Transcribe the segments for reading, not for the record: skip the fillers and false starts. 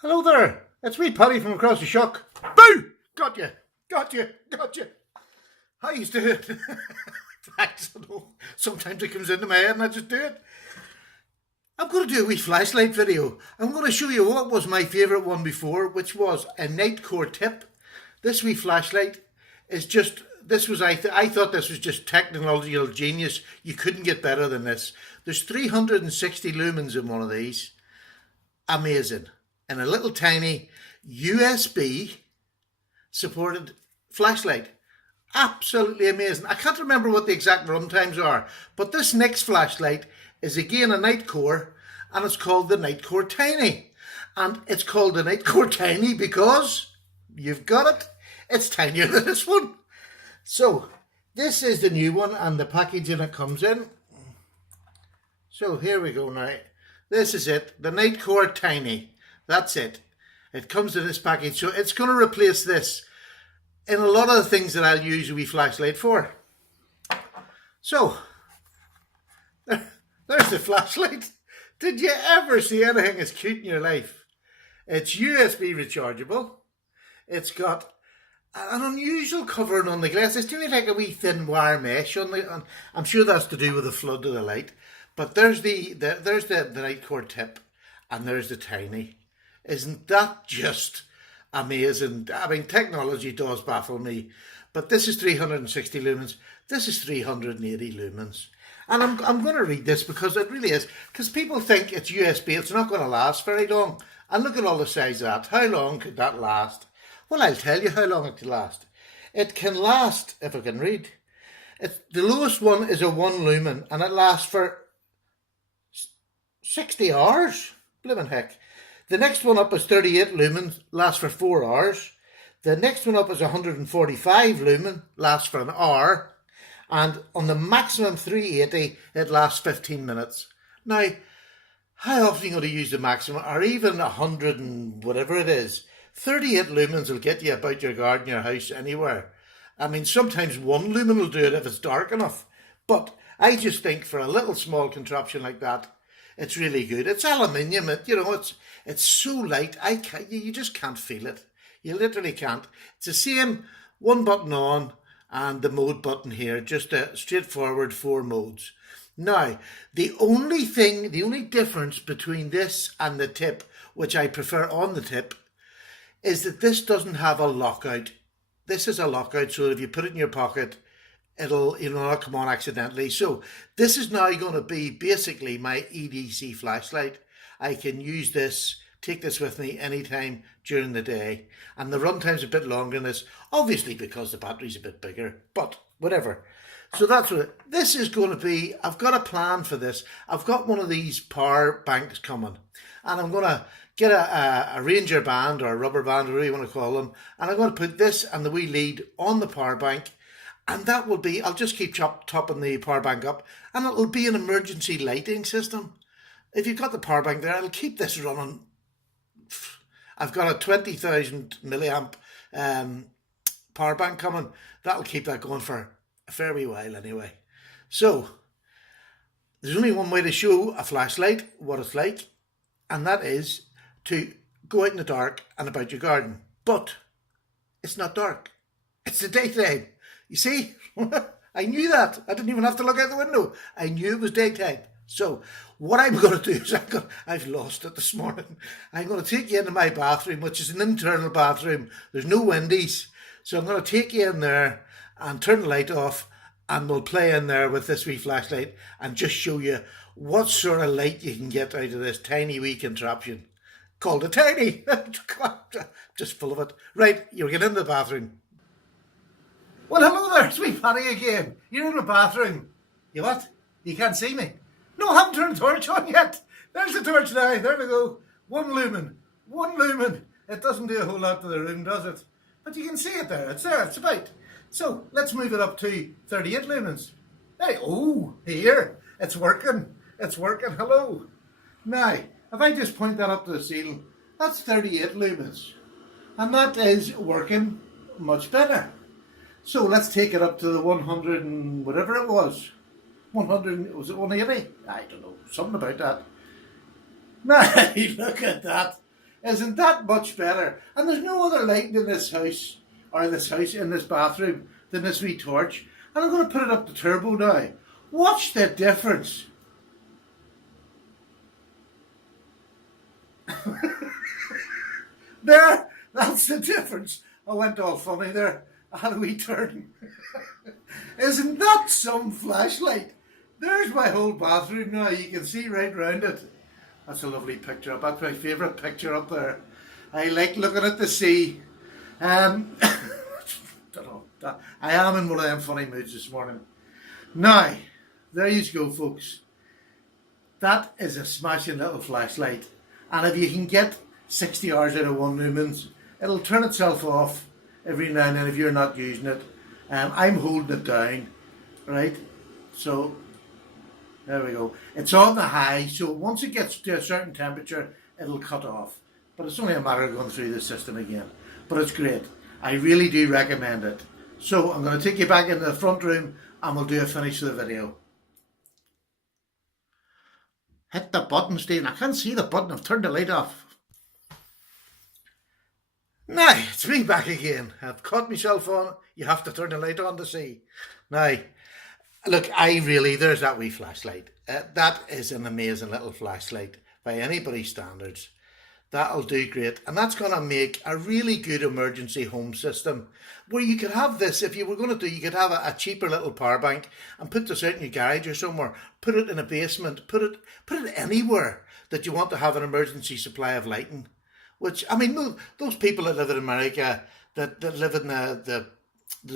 Hello there, it's me, Paddy from across the shock. Boo! Got you, got you, got you. How you do it? I don't know. Sometimes it comes into my head and I just do it. I'm going to do a wee flashlight video. I'm going to show you what was my favourite one before, which was a Nightcore tip. This wee flashlight is just, I thought this was just technological genius. You couldn't get better than this. There's 360 lumens in one of these. Amazing. And a little tiny USB supported flashlight. Absolutely amazing. I can't remember what the exact run times are, but this next flashlight is again a Nightcore, and it's called the Nightcore Tiny. And it's called the Nightcore Tiny because, you've got it, it's tinier than this one. So, this is the new one, and the packaging it comes in. So, here we go now. This is it, the Nightcore Tiny. That's it. It comes in this package. So it's going to replace this in a lot of the things that I'll use a wee flashlight for. So, there's the flashlight. Did you ever see anything as cute in your life? It's USB rechargeable. It's got an unusual covering on the glass. It's doing like a wee thin wire mesh on the. I'm sure that's to do with the flood of the light. But there's the Nightcore tip, and there's the Tiny. Isn't that just amazing? I mean, technology does baffle me, but this is 360 lumens. This is 380 lumens. And I'm going to read this because it really is. Because people think it's USB, it's not going to last very long. And look at all the size of that. How long could that last? Well, I'll tell you how long it can last. It can last, if I can read, the lowest one is a 1 lumen, and it lasts for 60 hours. Blimmin' heck. The next one up is 38 lumens, lasts for 4 hours. The next one up is 145 lumen, lasts for an hour. And on the maximum 380, it lasts 15 minutes. Now, how often are you going to use the maximum, or even 100 and whatever it is? 38 lumens will get you about your garden, your house, anywhere. I mean, sometimes 1 lumen will do it if it's dark enough. But I just think for a little small contraption like that, it's really good. It's aluminium. It's so light. You just can't feel it. You literally can't. It's the same one button on and the mode button here. Just a straightforward 4 modes. Now, the only difference between this and the tip, which I prefer on the tip, is that this doesn't have a lockout. This is a lockout, so if you put it in your pocket, it'll not come on accidentally. So this is now going to be basically my EDC flashlight. I can use this, take this with me anytime during the day. And the run time's a bit longer than this, obviously because the battery's a bit bigger, but whatever. So that's what this is going to be. I've got a plan for this. I've got one of these power banks coming, and I'm going to get a Ranger band or a rubber band, whatever you want to call them, and I'm going to put this and the wee lead on the power bank. And that will be, I'll just keep topping the power bank up, and it'll be an emergency lighting system. If you've got the power bank there, it'll keep this running. I've got a 20,000 milliamp power bank coming. That'll keep that going for a fair wee while anyway. So, there's only one way to show a flashlight what it's like, and that is to go out in the dark and about your garden. But it's not dark. It's the daytime. You see, I knew that. I didn't even have to look out the window. I knew it was daytime. So what I'm going to do is I've lost it this morning. I'm going to take you into my bathroom, which is an internal bathroom. There's no windies. So I'm going to take you in there and turn the light off, and we'll play in there with this wee flashlight and just show you what sort of light you can get out of this tiny wee contraption called a Tiny. Just full of it. Right, you'll get in the bathroom. Well, hello there, it's me, Paddy again. You're in the bathroom. You what? You can't see me? No, I haven't turned the torch on yet. There's the torch now. There we go. 1 lumen. 1 lumen. It doesn't do a whole lot to the room, does it? But you can see it there. It's there. It's about. So let's move it up to 38 lumens. Hey, oh, here. It's working. It's working. Hello. Now, if I just point that up to the ceiling, that's 38 lumens. And that is working much better. So let's take it up to the 100 and whatever it was. 100, was it 180? I don't know, something about that. Now, look at that. Isn't that much better? And there's no other light in this house, or in this bathroom, than this wee torch. And I'm going to put it up to turbo now. Watch the difference. There, that's the difference. I went all funny there. I had a wee turn. Isn't that some flashlight? There's my whole bathroom now. You can see right round it. That's a lovely picture up. That's my favourite picture up there. I like looking at the sea. Don't know. I am in one of them funny moods this morning. Now, there you go, folks. That is a smashing little flashlight. And if you can get 60 hours out of 1 lumens, it'll turn itself off every now and then if you're not using it. I'm holding it down, right? So, there we go. It's on the high, so once it gets to a certain temperature, it'll cut off. But it's only a matter of going through the system again. But it's great. I really do recommend it. So, I'm going to take you back into the front room and we'll do a finish of the video. Hit the button, Stephen. I can't see the button. I've turned the light off. Now, it's me back again. I've caught myself on. You have to turn the light on to see. Now, look, there's that wee flashlight. That is an amazing little flashlight by anybody's standards. That'll do great. And that's going to make a really good emergency home system where you could have this, if you were going to do, you could have a cheaper little power bank and put this out in your garage or somewhere, put it in a basement, put it anywhere that you want to have an emergency supply of lighting. Which, I mean, those people that live in America, that live in the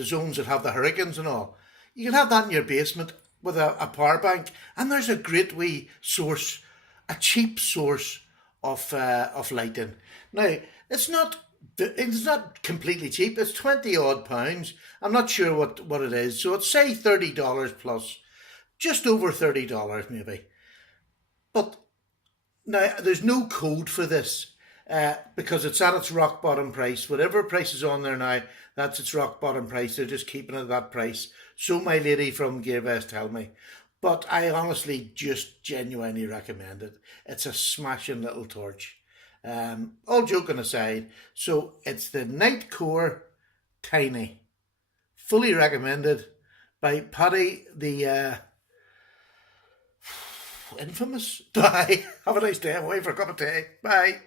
zones that have the hurricanes and all, you can have that in your basement with a power bank, and there's a great wee source, a cheap source of lighting. Now, it's not completely cheap. It's 20 odd pounds. I'm not sure what it is. So it's say $30 plus, just over $30 maybe. But now there's no code for this. Because it's at its rock bottom price. Whatever price is on there now, that's its rock bottom price. They're just keeping it at that price. So my lady from Gearbest told me. But I honestly just genuinely recommend it. It's a smashing little torch. All joking aside, so it's the Nightcore Tiny. Fully recommended by Paddy the infamous. Bye. Have a nice day. I'm away for a cup of tea. Bye.